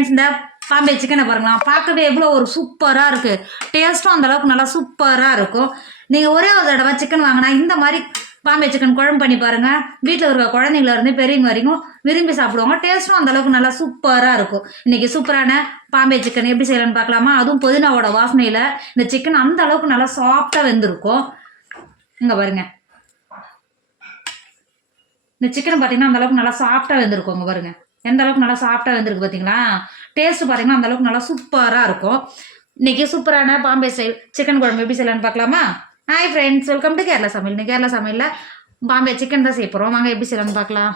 Friends, இந்த பாம்பே சிக்கனை பாருங்களா, பார்க்கவே எவ்வளோ ஒரு சூப்பராக இருக்குது. டேஸ்ட்டும் அந்தளவுக்கு நல்லா சூப்பராக இருக்கும். நீங்கள் ஒரே ஒரு தடவை சிக்கன் வாங்கினா இந்த மாதிரி பாம்பே சிக்கன் குழம்பு பண்ணி பாருங்கள். வீட்டில் இருக்க குழந்தைங்கலேருந்து பெரியவங்க வரைக்கும் விரும்பி சாப்பிடுவாங்க. டேஸ்ட்டும் அந்தளவுக்கு நல்லா சூப்பராக இருக்கும். இன்றைக்கி சூப்பரான பாம்பே சிக்கன் எப்படி செய்யலான்னு பார்க்கலாமா? அதுவும் புதினாவோட வாசனையில் இந்த சிக்கன் அந்த அளவுக்கு நல்லா சாஃப்டாக வெந்திருக்கும். இங்கே பாருங்க, இந்த சிக்கன் பார்த்தீங்கன்னா அந்தளவுக்கு நல்லா சாஃப்டாக வெந்திருக்கும். இங்கே பாருங்க, எந்த அளவுக்கு நல்லா சாஃப்டாக வெந்திருக்கு பார்த்தீங்களா? டேஸ்ட்டு பார்த்தீங்கன்னா அந்தளவுக்கு நல்லா சூப்பராக இருக்கும். இன்றைக்கி சூப்பரான பாம்பே ஸ்டைல் சிக்கன் குழம்பு எப்படி செய்யலான்னு பார்க்கலாமா? Hi friends, welcome to Kerala சமையல். இன்னைக்கு கேரளா சமையலில் பாம்பே சிக்கன் தான் செய்ய போகிறோம். வாங்க எப்படி செய்யலான்னு பார்க்கலாம்.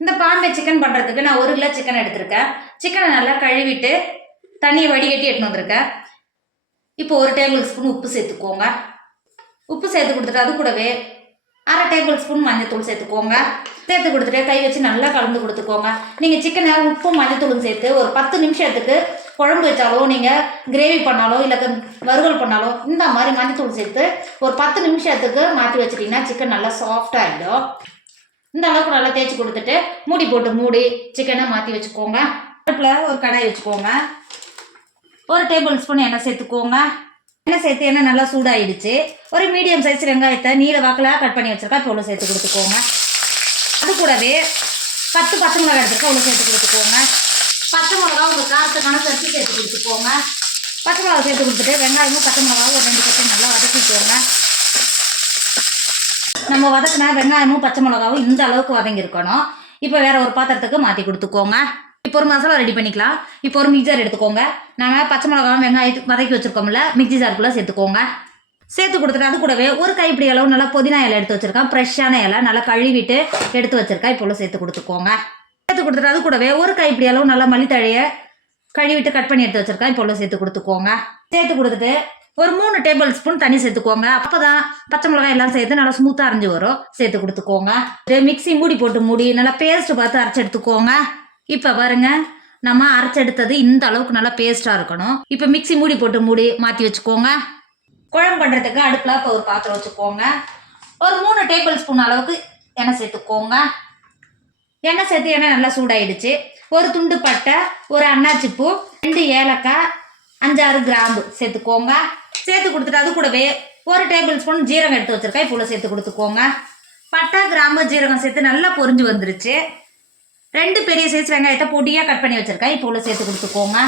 இந்த பாம்பே சிக்கன் பண்ணுறதுக்கு நான் 1 கிலோ சிக்கன் எடுத்திருக்கேன். சிக்கனை நல்லா கழுவிட்டு தண்ணியை வடிகட்டி எடுத்துன்னு வந்திருக்கேன். இப்போ 1 டேபிள் ஸ்பூன் உப்பு சேர்த்துக்கோங்க. உப்பு சேர்த்து கொடுத்துட்டு அது கூடவே 1/2 டேபிள் ஸ்பூன் மஞ்சத்தூள் சேர்த்துக்கோங்க. சேர்த்து கொடுத்துட்டு கை வச்சு நல்லா கலந்து கொடுத்துக்கோங்க. நீங்கள் சிக்கனை உப்பும் மஞ்சத்தூளும் சேர்த்து ஒரு 10 நிமிஷத்துக்கு குழம்பு வச்சாலோ, நீங்கள் கிரேவி பண்ணாலோ, இல்லை வறுவல் பண்ணாலோ இந்த மாதிரி மஞ்சத்தூள் சேர்த்து ஒரு 10 நிமிஷத்துக்கு மாற்றி வச்சிட்டிங்கன்னா சிக்கன் நல்லா சாஃப்டாக ஆகிடும். இந்த அளவுக்கு நல்லா தேய்ச்சி கொடுத்துட்டு மூடி போட்டு மூடி சிக்கனை மாற்றி வச்சுக்கோங்க. அடுப்பில் ஒரு கடாய் வச்சுக்கோங்க. 1 டேபிள் ஸ்பூன் எண்ணெய் சேர்த்துக்கோங்க. எண்ணெய் சேர்த்து எண்ணெய் நல்லா சூடாகிடுச்சு. ஒரு மீடியம் சைஸ் வெங்காயத்தை நீல வாக்கில் கட் பண்ணி வச்சுருக்கா, இப்போ உள்ள சேர்த்து கொடுத்துக்கோங்க. அது கூடவே 10 பச்சை மிளகாய் எடுத்துருக்கா, உள்ள சேர்த்து கொடுத்துக்கோங்க. பச்சை மிளகா உங்கள் காரத்துக்கான சர்ச்சி சேர்த்து கொடுத்துக்கோங்க. பச்சை மிளகா சேர்த்து கொடுத்துட்டு வெங்காயமும் பச்சை மிளகாவும் ஒரு 2 செகண்ட் நல்லா வதக்கிக்கோங்க. நம்ம வதக்கினா வெங்காயமும் பச்சை மிளகாவும் இந்த அளவுக்கு வதங்கியிருக்கணும். இப்போ வேற ஒரு பாத்திரத்துக்கு மாற்றி கொடுத்துக்கோங்க. இப்போ ஒரு மசாலா ரெடி பண்ணிக்கலாம். இப்போ ஒரு மிக்சர் எடுத்துக்கோங்க. நாங்கள் பச்சை மிளகாவும் வெங்காயம் வதக்கி வச்சுருக்கோம்ல, மிக்சி ஜாருக்குள்ளே சேர்த்துக்கோங்க. சேர்த்து கொடுத்துட்டு அது கூடவே ஒரு கைப்பிடி அளவு நல்லா புதினா இலை எடுத்து வச்சுருக்கேன். ஃப்ரெஷ்ஷான இலை நல்லா கழுவிட்டு எடுத்து வச்சுருக்கேன். இப்போ உள்ள சேர்த்து கொடுத்துக்கோங்க. சேர்த்து கொடுத்துட்டு அது கூடவே ஒரு கைப்பிடி அளவு நல்லா மல்லித்தழையை கழுவிட்டு கட் பண்ணி எடுத்து வச்சுருக்கேன். இப்போ உள்ள சேர்த்து கொடுத்துக்கோங்க. சேர்த்து கொடுத்துட்டு ஒரு 3 டேபிள் ஸ்பூன் தண்ணி சேர்த்துக்கோங்க. அப்போ தான் பச்சை மிளகாய் எல்லாம் சேர்த்து நல்லா ஸ்மூத்தாக அரைஞ்சி வரும். சேர்த்து கொடுத்துக்கோங்க. மிக்ஸி மூடி போட்டு மூடி நல்லா பேஸ்ட் பார்த்து அரைச்சி எடுத்துக்கோங்க. இப்போ பாருங்க, நம்ம அரைச்செடுத்தது இந்த அளவுக்கு நல்லா பேஸ்ட்டாக இருக்கணும். இப்போ மிக்ஸி மூடி போட்டு மூடி மாற்றி வச்சுக்கோங்க. குழம்பு பண்ணுறதுக்கு அடுப்பில் இப்போ ஒரு பாத்திரம் வச்சுக்கோங்க. ஒரு 3 டேபிள் ஸ்பூன் அளவுக்கு எண்ணெய் சேர்த்துக்கோங்க. எண்ணெய் சேர்த்து எண்ணெய் நல்லா சூடாயிடுச்சு. ஒரு துண்டு பட்டை, ஒரு அன்னாச்சி பூ, 2 ஏலக்காய், 5-6 கிராம்பு சேர்த்துக்கோங்க. சேர்த்து கொடுத்துட்டு அது கூடவே ஒரு டேபிள் ஸ்பூன் ஜீரகம் எடுத்து வச்சுருக்கேன். இப்போ சேர்த்து கொடுத்துக்கோங்க. பட்டை, கிராம்பு, ஜீரகம் சேர்த்து நல்லா பொரிஞ்சு வந்துருச்சு. 2 பெரிய சைஸ் வெங்காயத்தை பொடியாக கட் பண்ணி வச்சுருக்கேன். இப்போ உள்ள சேர்த்து கொடுத்துக்கோங்க.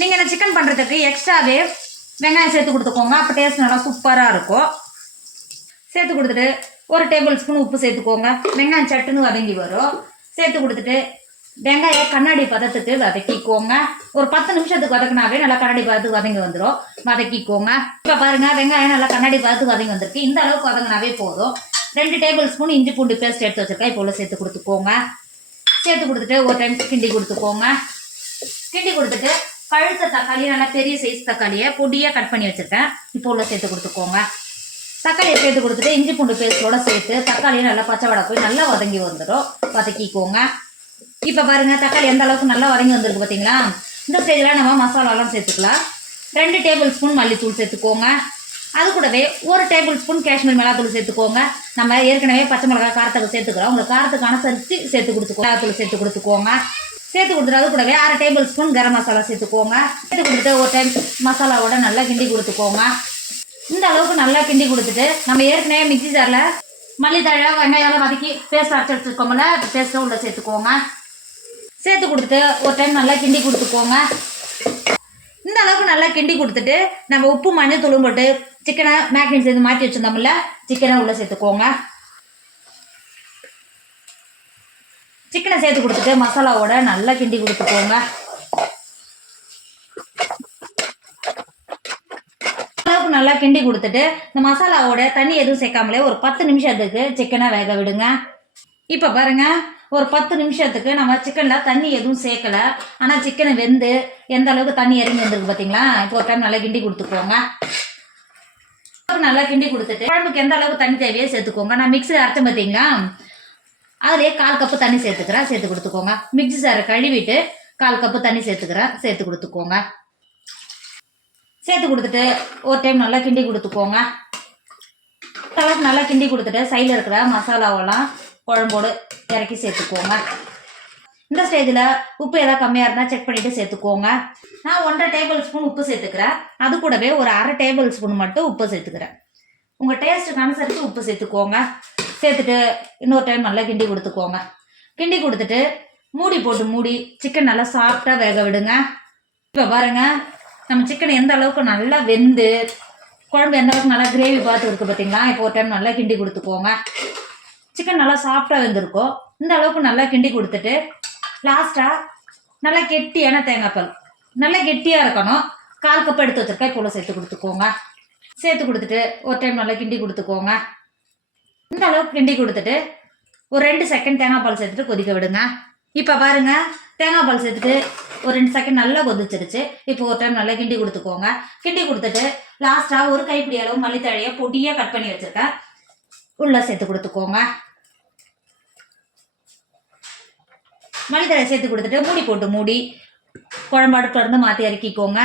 நீங்கள் இந்த சிக்கன் பண்ணுறதுக்கு எக்ஸ்ட்ராவே வெங்காயம் சேர்த்து கொடுத்துக்கோங்க. அப்போ டேஸ்ட் நல்லா சூப்பராக இருக்கும். சேர்த்து கொடுத்துட்டு ஒரு டேபிள் ஸ்பூன் உப்பு சேர்த்துக்கோங்க. வெங்காயம் சட்டுன்னு வதங்கி வரும். சேர்த்து கொடுத்துட்டு வெங்காயம் கண்ணாடி பதத்துக்கு வதக்கிக்கோங்க. ஒரு 10 நிமிஷத்துக்கு வதக்கினாவே நல்லா கண்ணாடி பதத்துக்கு வதங்கி வந்துடும். வதக்கிக்கோங்க. இப்போ பாருங்கள், வெங்காயம் நல்லா கண்ணாடி பதத்துக்கு வதங்கி வந்திருக்கு. இந்த அளவுக்கு வதங்கினாவே போதும். 2 டேபிள் ஸ்பூன் இஞ்சி பூண்டு பேஸ்ட் எடுத்து வச்சுருக்கேன். இப்போ உள்ள சேர்த்து கொடுத்துக்கோங்க. சேர்த்து கொடுத்துட்டு ஒரு டைம் கிண்டி கொடுத்துக்கோங்க. கிண்டி கொடுத்துட்டு பழுத்த தக்காளி நல்லா பெரிய சைஸ் தக்காளியை பொடியாக கட் பண்ணி வச்சுருக்கேன். இப்போ உள்ள சேர்த்து கொடுத்துக்கோங்க. தக்காளியை சேர்த்து கொடுத்துட்டு இஞ்சி பூண்டு பேஸ்ட்டோட சேர்த்து தக்காளியை நல்லா பச்சை வடை போய் நல்லா வதங்கி வந்துடும். வதக்கிக்கோங்க. இப்போ பாருங்கள், தக்காளி எந்த அளவுக்கு நல்லா வதங்கி வந்திருக்கு பார்த்தீங்களா? இந்த ஸ்டேஜில் நம்ம மசாலாலாம் சேர்த்துக்கலாம். 2 டேபிள் ஸ்பூன் மல்லித்தூள் சேர்த்துக்கோங்க. அது கூடவே ஒரு டேபிள் ஸ்பூன் காஷ்மீர் மிளகாத்தூள் சேர்த்துக்கோங்க. நம்ம ஏற்கனவே பச்சை மிளகாய் காரத்துக்கு சேர்த்துக்கிறோம். உங்களுக்கு காரத்துக்கான சர்ச்சி சேர்த்து கொடுத்துக்கோங்க. மிளகாத்தூள் சேர்த்து கொடுத்துக்கோங்க. சேர்த்து கொடுத்துட்டு அது கூடவே 1/2 டேபிள் ஸ்பூன் கரம் மசாலா சேர்த்துக்கோங்க. சேர்த்து கொடுத்துட்டு ஒரு டைம் மசாலாவோட நல்லா கிண்டி கொடுத்துக்கோங்க. இந்த அளவுக்கு நல்லா கிண்டி கொடுத்துட்டு நம்ம ஏற்கனவே மிக்சி ஜாரில் மல்லித்தழை வெங்காயம் வதக்கி பேஸ்ட் அரைச்சி வச்சுருக்கோம்ல, பேஸ்ட்டை உள்ள சேர்த்துக்கோங்க. சேர்த்து கொடுத்துட்டு ஒரு டைம் நல்லா கிண்டி கொடுத்துக்கோங்க. இந்த அளவுக்கு நல்லா கிண்டி கொடுத்துட்டு நம்ம உப்பு மஞ்சள் தூளும் போட்டு சிக்கனை மேக்னேட் சேர்த்து மாற்றி வச்சுருந்தோம்ல, சிக்கனை உள்ள சேர்த்துக்கோங்க. சிக்கனை சேர்த்து கொடுத்துட்டு மசாலாவோட நல்லா கிண்டி கொடுத்துக்கோங்க. அளவுக்கு நல்லா கிண்டி கொடுத்துட்டு இந்த மசாலாவோட தண்ணி எதுவும் சேர்க்காமலே ஒரு 10 நிமிஷத்துக்கு சிக்கனை வேக விடுங்க. இப்போ பாருங்க, ஒரு 10 நிமிஷத்துக்கு நம்ம சிக்கனில் தண்ணி எதுவும் சேர்க்கலை. ஆனால் சிக்கனை வெந்து எந்த அளவுக்கு தண்ணி இறங்கி வந்துருக்கு பார்த்தீங்களா? இப்போ ஒரு டைம் நல்லா கிண்டி கொடுத்துக்கோங்க. நல்லா கிண்டி கொடுத்துட்டு குழம்புக்கு எந்த அளவுக்கு தண்ணி தேவையோ சேர்த்துக்கோங்க. நான் மிக்ஸி அரைச்சேன் பார்த்தீங்களா, அதிலே 1/4 கப்பு தண்ணி சேர்த்துக்கிறேன். சேர்த்து கொடுத்துக்கோங்க. மிக்ஸி சாரை கழுவிட்டு 1/4 கப்பு தண்ணி சேர்த்துக்கிறேன். சேர்த்து கொடுத்துக்கோங்க. சேர்த்து கொடுத்துட்டு ஒரு டைம் நல்லா கிண்டி கொடுத்துக்கோங்க. அளவுக்கு நல்லா கிண்டி கொடுத்துட்டு சைடில் இருக்கிற மசாலாவெல்லாம் குழம்போடு இறக்கி சேர்த்துக்கோங்க. இந்த ஸ்டேஜில் உப்பு ஏதாவது கம்மியாக இருந்தால் செக் பண்ணிவிட்டு சேர்த்துக்கோங்க. நான் 1.5 டேபிள் ஸ்பூன் உப்பு சேர்த்துக்கிறேன். அது கூடவே ஒரு 1/2 டேபிள் ஸ்பூன் மட்டும் உப்பு சேர்த்துக்கிறேன். உங்கள் டேஸ்ட்டுக்கு அனுசரித்து உப்பு சேர்த்துக்கோங்க. சேர்த்துட்டு இன்னொரு டைம் நல்லா கிண்டி கொடுத்துக்கோங்க. கிண்டி கொடுத்துட்டு மூடி போட்டு மூடி சிக்கன் நல்லா சாஃப்டாக வேக விடுங்க. இப்போ பாருங்கள், நம்ம சிக்கன் எந்த அளவுக்கு நல்லா வெந்து குழம்பு எந்த அளவுக்கு நல்லா கிரேவி பார்த்து இருக்குது பார்த்தீங்களா. இப்போ ஒரு டைம் நல்லா கிண்டி கொடுத்துக்கோங்க. சிக்கன் நல்லா சாஃப்டாக வெந்திருக்கும். இந்த அளவுக்கு நல்லா கிண்டி கொடுத்துட்டு லாஸ்ட்டாக நல்லா கெட்டியான தேங்காய் பால், நல்லா கெட்டியாக இருக்கணும். 1/4 கப் எடுத்து வச்சுருக்கேன். இப்போ சேர்த்து கொடுத்துக்கோங்க. சேர்த்து கொடுத்துட்டு ஒரு டைம் நல்லா கிண்டி கொடுத்துக்கோங்க. இந்த அளவுக்கு கிண்டி கொடுத்துட்டு ஒரு 2 செகண்ட் தேங்காய் பால் சேர்த்துட்டு கொதிக்க விடுங்க. இப்போ பாருங்கள், தேங்காய் பால் சேர்த்துட்டு ஒரு 2 செகண்ட் நல்லா கொதிச்சிருச்சு. இப்போ ஒரு டைம் நல்லா கிண்டி கொடுத்துக்கோங்க. கிண்டி கொடுத்துட்டு லாஸ்ட்டாக ஒரு கைப்பிடி அளவு மல்லித்தழையை பொடியாக கட் பண்ணி வச்சுருக்கேன், உள்ளே சேர்த்து கொடுத்துக்கோங்க. மல்லித்தழையை சேர்த்து கொடுத்துட்டு மூடி போட்டு மூடி குழம்பு அடுப்புலேருந்து மாற்றி இறக்கிக்கோங்க.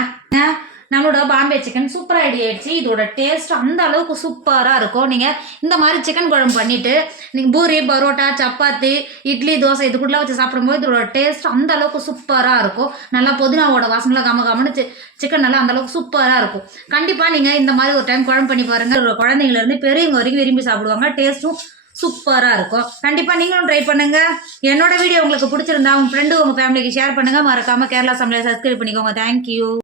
நம்மளோட பாம்பே சிக்கன் சூப்பராக ரெடி ஆகிடுச்சு. இதோட டேஸ்ட் அந்த அளவுக்கு சூப்பராக இருக்கும். நீங்கள் இந்த மாதிரி சிக்கன் குழம்பு பண்ணிவிட்டு நீங்கள் பூரி, பரோட்டா, சப்பாத்தி, இட்லி, தோசை இது கூடலாம் வச்சு சாப்பிடும்போது இதோட டேஸ்ட் அந்த அளவுக்கு சூப்பராக இருக்கும். நல்லா புதினாவோட வாசனை கமன்னு சிக்கன் நல்லா அந்தளவுக்கு சூப்பராக இருக்கும். கண்டிப்பாக நீங்கள் இந்த மாதிரி ஒரு டைம் குழம்பு பண்ணி பாருங்கள். குழந்தைங்கலேருந்து பெரியவங்க வரைக்கும் விரும்பி சாப்பிடுவாங்க. டேஸ்ட்டும் சூப்பராக இருக்கும். கண்டிப்பாக நீங்களும் ட்ரை பண்ணுங்கள். என்னோட வீடியோ உங்களுக்கு பிடிச்சிருந்தா உங்கள் ஃப்ரெண்டு உங்கள் ஃபேமிலிக்கு ஷேர் பண்ணுங்கள். மறக்காமல் கேரளா சமையலை சப்ஸ்கிரைப் பண்ணிக்கோங்க. தேங்க்யூ.